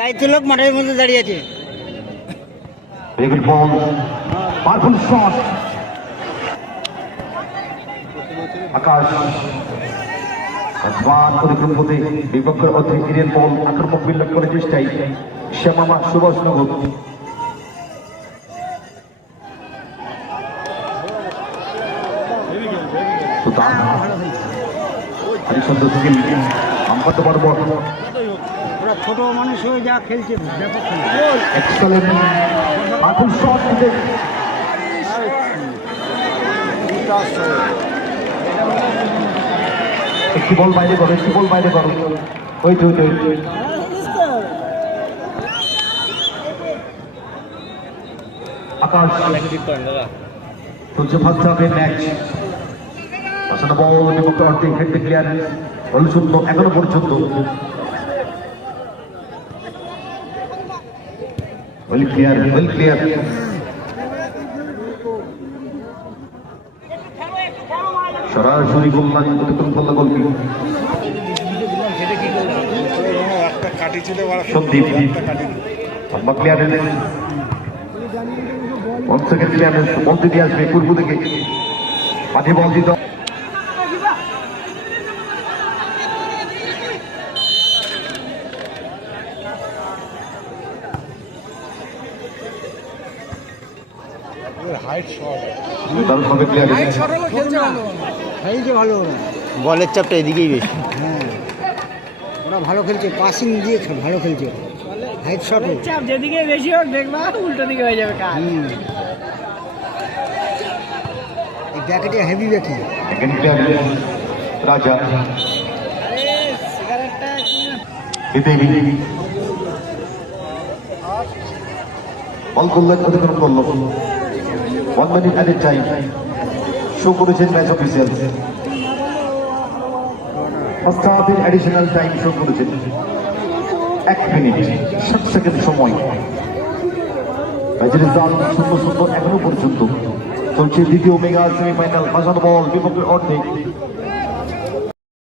দায়িত্ব লোক মাঠের মধ্যে দাঁড়িয়ে আছে। আকাশ আসমান অতিক্রম হতে বিপক্ষের অর্ধেক ইন্ডিয়ান বল আক্রমক বিল্ডাপ করে চেষ্টায় শ্যামামা সুভাষনগর ছোট মানুষ হয়ে যা খেলছে ব্যাপক একটি বল বাইরে করো, একটি বল বাইরে করো। ওই আকাশ চলছে ফার্স্ট হাফের ম্যাচ। আসলে বল বিপক্ষে অর্ধেক হেড ক্লিয়ার বল শূন্য এখনো পর্যন্ত। ওয়েল ক্লিয়ার সরাসরি গোল লাইন অতিক্রম করল গোলকি সন্দীপ ক্লিয়ারেন্স বল দিতে আসবে পূর্ব থেকে মাঠে বল দিত বলের চাপটা এদিকেই বেশি। হ্যাঁ ওরা ভালো খেলছে, পাসিং দিয়ে ভালো খেলছে। হাইট শট চাপ যেদিকে বেশি হোক দেখবা উল্টো দিকে হয়ে যাবে কাজ। এই ব্যাকেটে হেভি ব্যাকি রাজা বল করলেন অতিক্রম করলো 1 minute at a time show করেছেন ম্যাচ অফিসিয়াল। ফার্স্ট হাফের অ্যাডিশনাল টাইম শো করেছেন 1 মিনিট 60 সেকেন্ড সময়। ম্যাচের রেজাল্ট 0-0 এখনো পর্যন্ত চলছে দ্বিতীয় মেগা সেমিফাইনাল। ফাঁসানো বল বিপক্ষের অর্ধেক